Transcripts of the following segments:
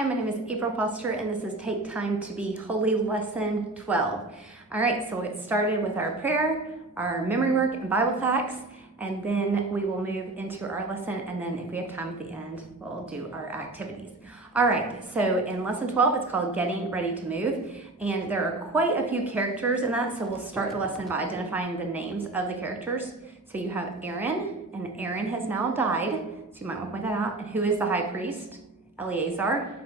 Hi, my name is April Foster, and this is Take Time to Be Holy Lesson 12. All right, so we'll get started with our prayer, our memory work, and Bible facts, and then we will move into our lesson, and then if we have time at the end, we'll do our activities. All right, so in Lesson 12, it's called Getting Ready to Move, and there are quite a few characters in that, so we'll start the lesson by identifying the names of the characters. So you have Aaron, and Aaron has now died, so you might want to point that out. And who is the high priest? Eleazar.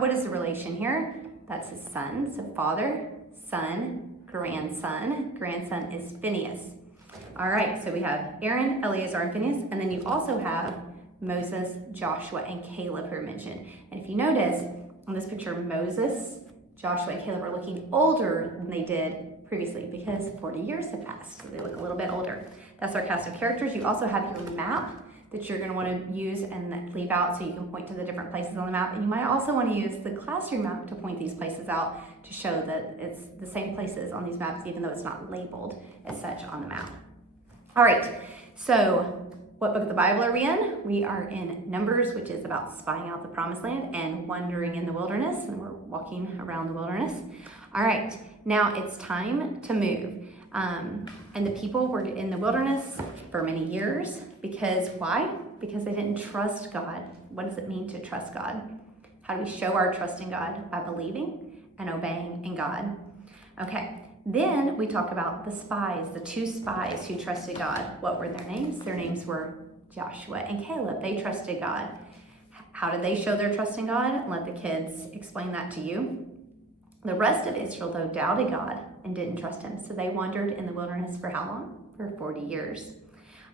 What is the relation here? That's his son, so father, son, grandson. Grandson is Phineas. All right, so we have Aaron, Eleazar, and Phineas, and then you also have Moses, Joshua, and Caleb who are mentioned. And if you notice, on this picture, Moses, Joshua, and Caleb are looking older than they did previously because 40 years have passed, so they look a little bit older. That's our cast of characters. You also have your map that you're going to want to use and leave out so you can point to the different places on the map. And you might also want to use the classroom map to point these places out to show that it's the same places on these maps, even though it's not labeled as such on the map. All right, so what book of the Bible are we in? We are in Numbers, which is about spying out the promised land and wandering in the wilderness, and we're walking around the wilderness. All right, now it's time to move. And the people were in the wilderness for many years because why? Because they didn't trust God. What does it mean to trust God? How do we show our trust in God? By believing and obeying in God. Okay, then we talk about the spies, the two spies who trusted God. What were their names? Their names were Joshua and Caleb. They trusted God. How did they show their trust in God? Let the kids explain that to you. The rest of Israel, though, doubted God and didn't trust him. So they wandered in the wilderness for how long? For 40 years.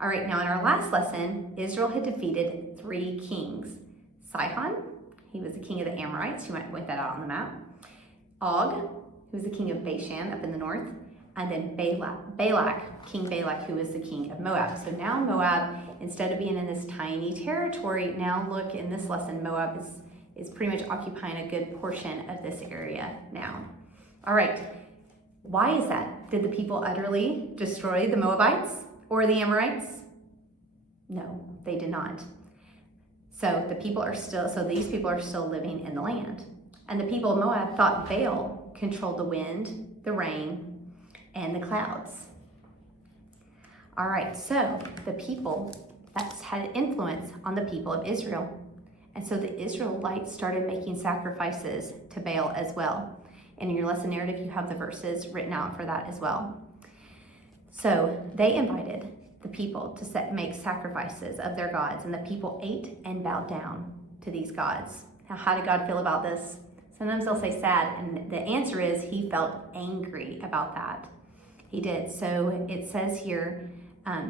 All right, now in our last lesson, Israel had defeated 3 kings. Sihon, he was the king of the Amorites. You might point that out on the map. Og, who was the king of Bashan up in the north. And then Balak, King Balak, who was the king of Moab. So now Moab, instead of being in this tiny territory, now look in this lesson, Moab is pretty much occupying a good portion of this area now. All right, why is that? Did the people utterly destroy the Moabites or the Amorites? No, they did not. So these people are still living in the land. And the people of Moab thought Baal controlled the wind, the rain, and the clouds. All right, so the people, that's had an influence on the people of Israel. And so the Israelites started making sacrifices to Baal as well. And in your lesson narrative, you have the verses written out for that as well. So they invited the people to make sacrifices of their gods, and the people ate and bowed down to these gods. Now, how did God feel about this? Sometimes they'll say sad, and the answer is he felt angry about that. He did. So it says here,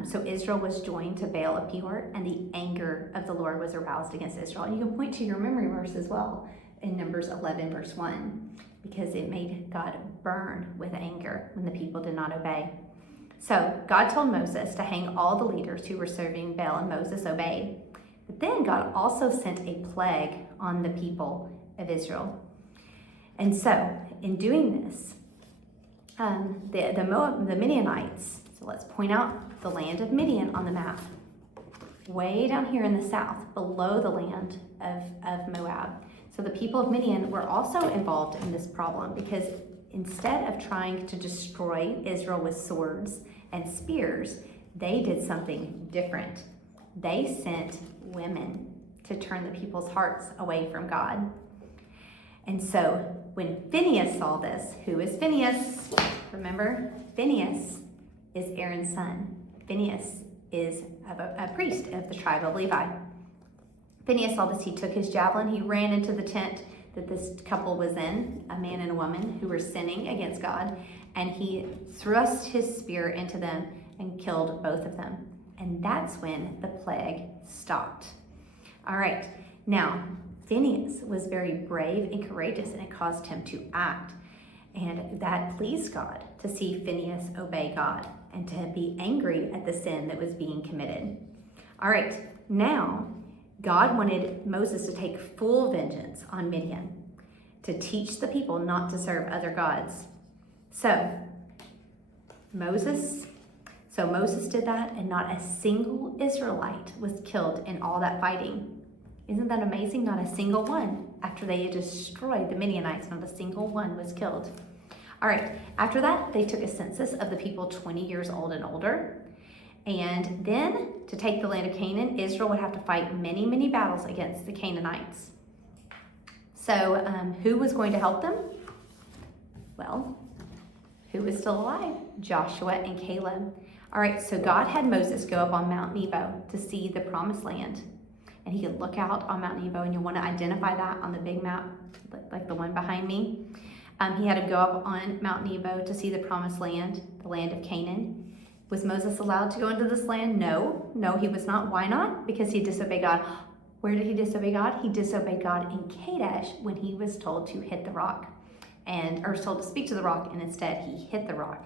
so Israel was joined to Baal of Peor, and the anger of the Lord was aroused against Israel. And you can point to your memory verse as well in Numbers 11, verse 1, because it made God burn with anger when the people did not obey. So God told Moses to hang all the leaders who were serving Baal, and Moses obeyed. But then God also sent a plague on the people of Israel. And so in doing this, the Midianites, so let's point out the land of Midian on the map. Way down here in the south, below the land of Moab. So the people of Midian were also involved in this problem because instead of trying to destroy Israel with swords and spears, they did something different. They sent women to turn the people's hearts away from God. And so when Phineas saw this, who is Phineas? Remember, Phineas is Aaron's son. Phineas is a priest of the tribe of Levi. Phineas saw this. He took his javelin. He ran into the tent that this couple was in, a man and a woman who were sinning against God, and he thrust his spear into them and killed both of them. And that's when the plague stopped. All right, now Phineas was very brave and courageous, and it caused him to act. And that pleased God to see Phineas obey God and to be angry at the sin that was being committed. All right, now God wanted Moses to take full vengeance on Midian, to teach the people not to serve other gods. So Moses did that, and not a single Israelite was killed in all that fighting. Isn't that amazing? Not a single one. After they had destroyed the Midianites, not a single one was killed. All right, after that, they took a census of the people 20 years old and older. And then, to take the land of Canaan, Israel would have to fight many, many battles against the Canaanites. So, who was going to help them? Well, who was still alive? Joshua and Caleb. All right, so God had Moses go up on Mount Nebo to see the promised land. And he could look out on Mount Nebo, and you'll want to identify that on the big map, like the one behind me. He had to go up on Mount Nebo to see the promised land, the land of Canaan. Was Moses allowed to go into this land? No, he was not. Why not? Because he disobeyed God. Where did he disobey God? He disobeyed God in Kadesh when he was told to hit the rock, or was told to speak to the rock, and instead he hit the rock.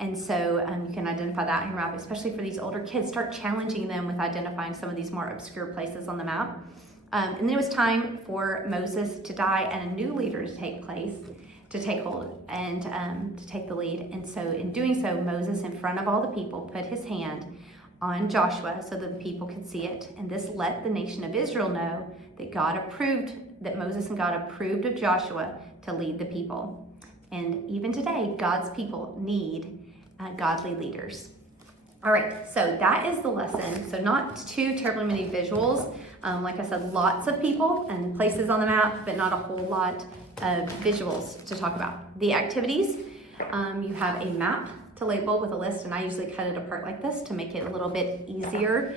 And so you can identify that in your map, especially for these older kids. Start challenging them with identifying some of these more obscure places on the map. And then it was time for Moses to die and a new leader to take hold and to take the lead. And so in doing so, Moses, in front of all the people, put his hand on Joshua so that the people could see it. And this let the nation of Israel know that Moses and God approved of Joshua to lead the people. And even today, God's people need godly leaders. All right, so that is the lesson. So not too terribly many visuals. Like I said, lots of people and places on the map, but not a whole lot of visuals to talk about. The activities, you have a map to label with a list, and I usually cut it apart like this to make it a little bit easier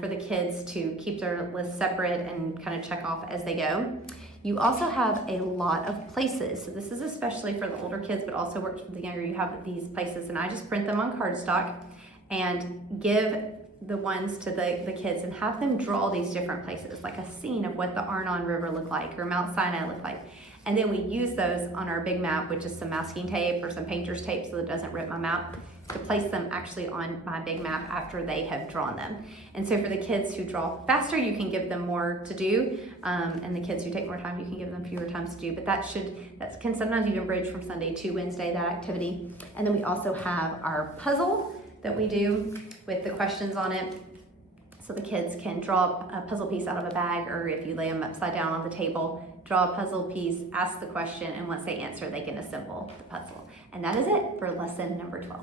for the kids to keep their list separate and kind of check off as they go. You also have a lot of places. So this is especially for the older kids, but also works for the younger. You have these places, and I just print them on cardstock and give the ones to the kids and have them draw these different places, like a scene of what the Arnon River looked like or Mount Sinai looked like. And then we use those on our big map, which is some masking tape or some painter's tape so that it doesn't rip my map, to place them actually on my big map after they have drawn them. And so for the kids who draw faster, you can give them more to do, and the kids who take more time, you can give them fewer times to do. But that can sometimes even bridge from Sunday to Wednesday, that activity. And then we also have our puzzle that we do with the questions on it. So the kids can draw a puzzle piece out of a bag, or if you lay them upside down on the table, draw a puzzle piece, ask the question, and once they answer, they can assemble the puzzle. And that is it for lesson number 12.